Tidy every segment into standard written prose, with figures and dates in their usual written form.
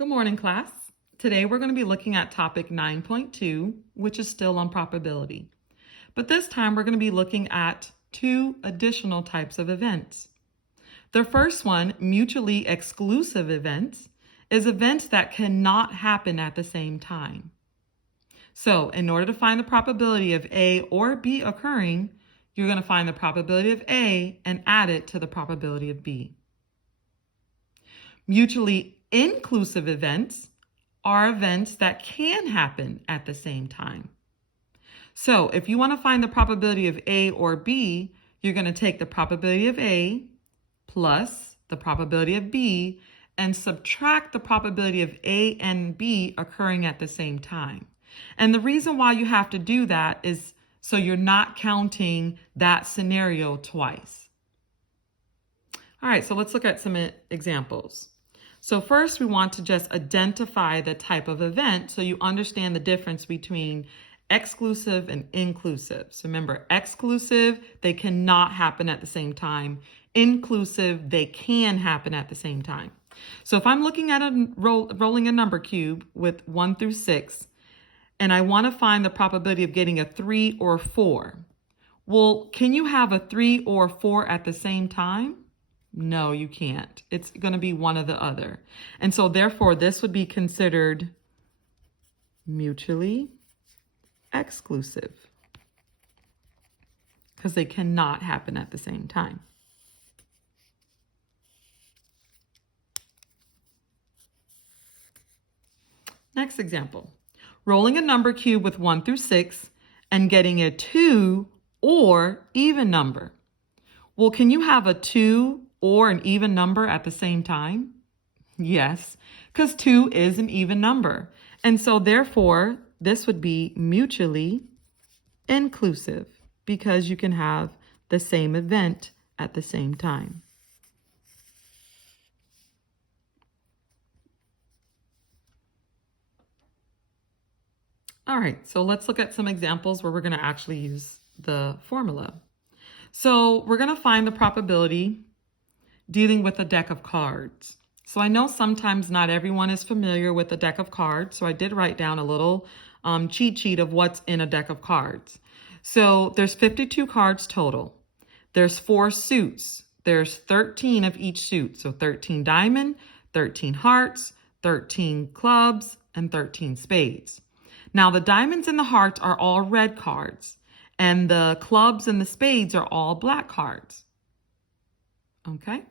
Good morning, class. Today we're going to be looking at topic 9.2, which is still on probability. But this time we're going to be looking at two additional types of events. The first one, mutually exclusive events, is events that cannot happen at the same time. So in order to find the probability of A or B occurring, you're going to find the probability of A and add it to the probability of B. Mutually inclusive events are events that can happen at the same time. So if you want to find the probability of A or B, you're going to take the probability of A plus the probability of B and subtract the probability of A and B occurring at the same time. And the reason why you have to do that is so you're not counting that scenario twice. All right, so let's look at some examples. So first, we want to just identify the type of event so you understand the difference between exclusive and inclusive. So remember, exclusive, they cannot happen at the same time. Inclusive, they can happen at the same time. So if I'm looking at rolling a number cube with 1 through 6, and I want to find the probability of getting a 3 or 4, well, can you have a 3 or 4 at the same time? No, you can't. It's going to be one or the other. And so therefore, this would be considered mutually exclusive because they cannot happen at the same time. Next example, rolling a number cube with 1 through 6 and getting a 2 or even number. Well, can you have a 2 or an even number at the same time? Yes, because 2 is an even number. And so therefore, this would be mutually inclusive because you can have the same event at the same time. All right, so let's look at some examples where we're going to actually use the formula. So we're going to find the probability dealing with a deck of cards. So I know sometimes not everyone is familiar with a deck of cards, so I did write down a little cheat sheet of what's in a deck of cards. So there's 52 cards total. There's 4 suits. There's 13 of each suit. So 13 diamond, 13 hearts, 13 clubs, and 13 spades. Now the diamonds and the hearts are all red cards, and the clubs and the spades are all black cards. Okay?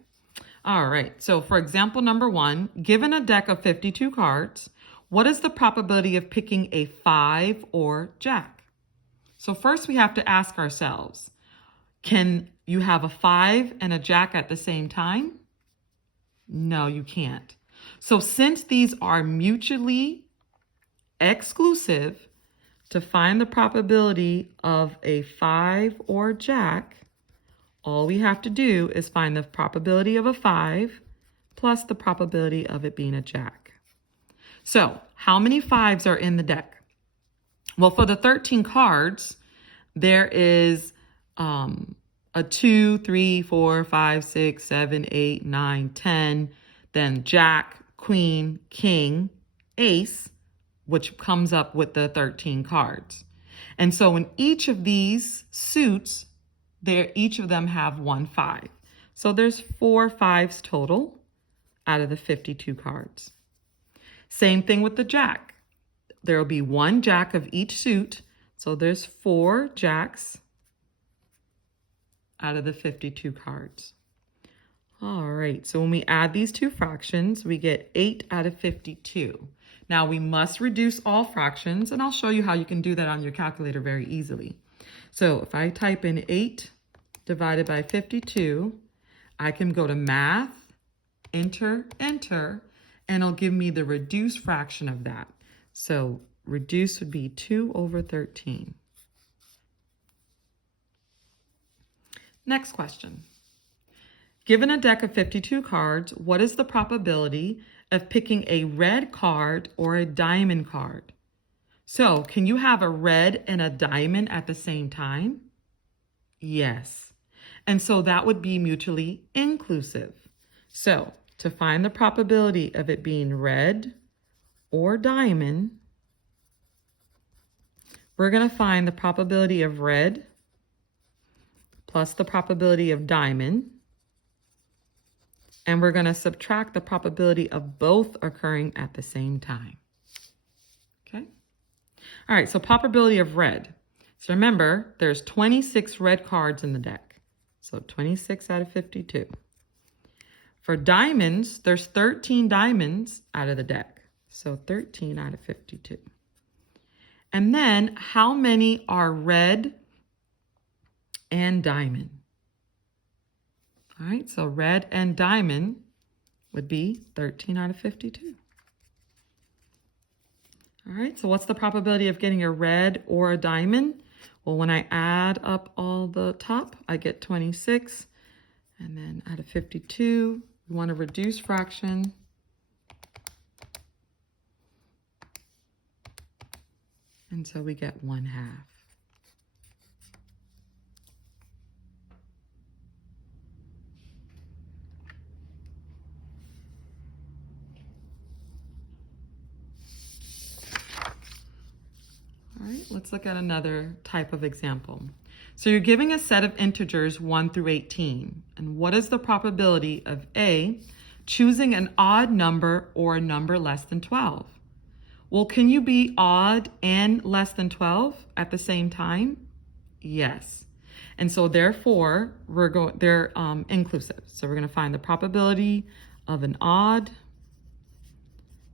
All right, so for example number 1, given a deck of 52 cards, what is the probability of picking a 5 or jack? So first we have to ask ourselves, can you have a 5 and a jack at the same time? No, you can't. So since these are mutually exclusive, to find the probability of a 5 or jack, all we have to do is find the probability of a 5 plus the probability of it being a jack. So how many 5s are in the deck? Well, for the 13 cards, there is a 2, 3, 4, 5, 6, 7, 8, 9, 10, then jack, queen, king, ace, which comes up with the 13 cards. And so in each of these suits, each of them have 1 5. So there's 4 5s total out of the 52 cards. Same thing with the jack. There will be 1 jack of each suit. So there's 4 jacks out of the 52 cards. All right, so when we add these two fractions, we get 8 out of 52. Now we must reduce all fractions, and I'll show you how you can do that on your calculator very easily. So if I type in 8 divided by 52, I can go to math, enter, enter, and it'll give me the reduced fraction of that. So reduce would be 2 over 13. Next question. Given a deck of 52 cards, what is the probability of picking a red card or a diamond card? So can you have a red and a diamond at the same time? Yes. And so that would be mutually inclusive. So to find the probability of it being red or diamond, we're going to find the probability of red plus the probability of diamond, and we're going to subtract the probability of both occurring at the same time. Okay? All right, so probability of red. So remember, there's 26 red cards in the deck. So 26 out of 52. For diamonds, there's 13 diamonds out of the deck. So 13 out of 52. And then how many are red and diamond? All right, so red and diamond would be 13 out of 52. All right, so what's the probability of getting a red or a diamond? Well, when I add up all the top, I get 26. And then out of 52, we want to reduce fraction. And so we get 1/2. All right, let's look at another type of example. So you're giving a set of integers 1 through 18. And what is the probability of A, choosing an odd number or a number less than 12? Well, can you be odd and less than 12 at the same time? Yes. And so therefore, they're inclusive. So we're going to find the probability of an odd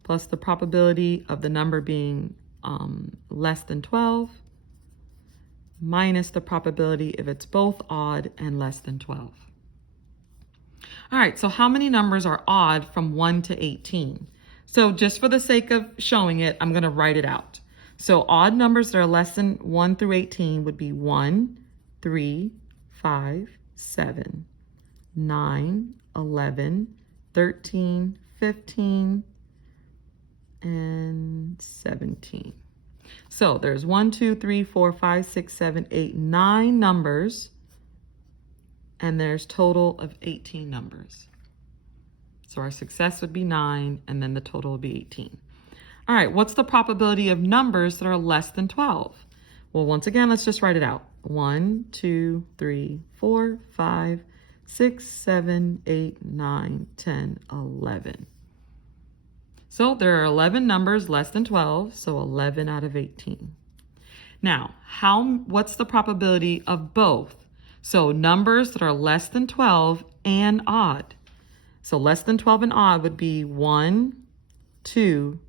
plus the probability of the number being less than 12 minus the probability if it's both odd and less than 12. All right, so how many numbers are odd from 1 to 18? So just for the sake of showing it, I'm going to write it out. So odd numbers that are less than 1 through 18 would be 1, 3, 5, 7, 9, 11, 13, 15, and 17. So there's 1, 2, 3, 4, 5, 6, 7, 8, 9 numbers, and there's total of 18 numbers. So our success would be 9, and then the total would be 18. All right, what's the probability of numbers that are less than 12? Well, once again, let's just write it out. 1, 2, 3, 4, 5, 6, 7, 8, 9, 10, 11. So there are 11 numbers less than 12, so 11 out of 18. Now, what's the probability of both? So numbers that are less than 12 and odd. So less than 12 and odd would be 1, 2,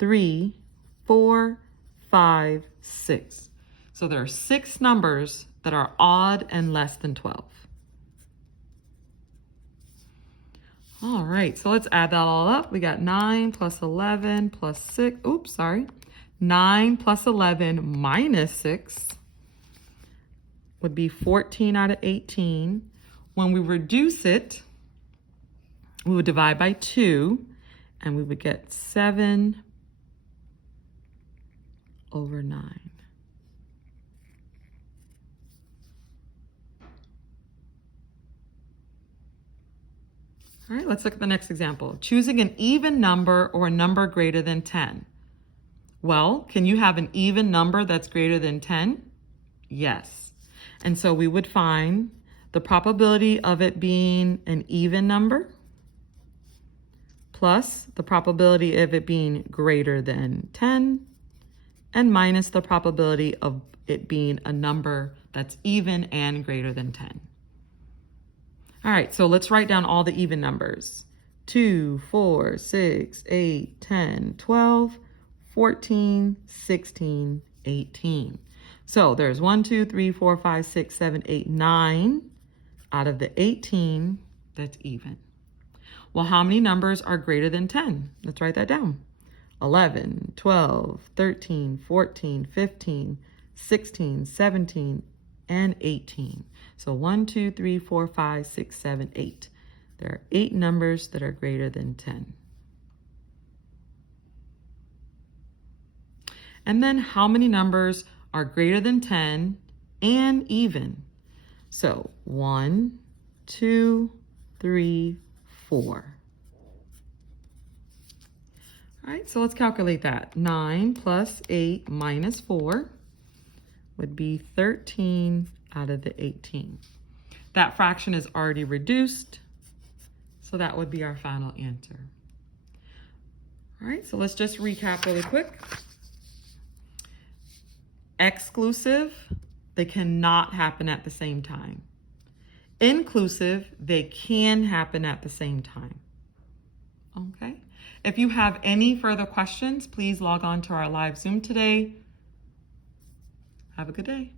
3, 4, 5, 6. So there are 6 numbers that are odd and less than 12. All right, so let's add that all up. We got 9 plus 11 plus 6. 9 plus 11 minus 6 would be 14 out of 18. When we reduce it, we would divide by 2, and we would get 7 over 9. All right, let's look at the next example. Choosing an even number or a number greater than 10. Well, can you have an even number that's greater than 10? Yes. And so we would find the probability of it being an even number plus the probability of it being greater than 10 and minus the probability of it being a number that's even and greater than 10. All right, so let's write down all the even numbers. 2, 4, 6, 8, 10, 12, 14, 16, 18. So there's 1, 2, 3, 4, 5, 6, 7, 8, 9 out of the 18 that's even. Well, how many numbers are greater than 10? Let's write that down. 11, 12, 13, 14, 15, 16, 17, and 18. So 1, 2, 3, 4, 5, 6, 7, 8. There are 8 numbers that are greater than 10. And then how many numbers are greater than 10 and even? So 1, 2, 3, 4. All right, so let's calculate that. 9 plus 8 minus 4 would be 13 out of the 18. That fraction is already reduced, so that would be our final answer. All right, so let's just recap really quick. Exclusive, they cannot happen at the same time. Inclusive, they can happen at the same time. Okay. If you have any further questions, please log on to our live Zoom today. Have a good day.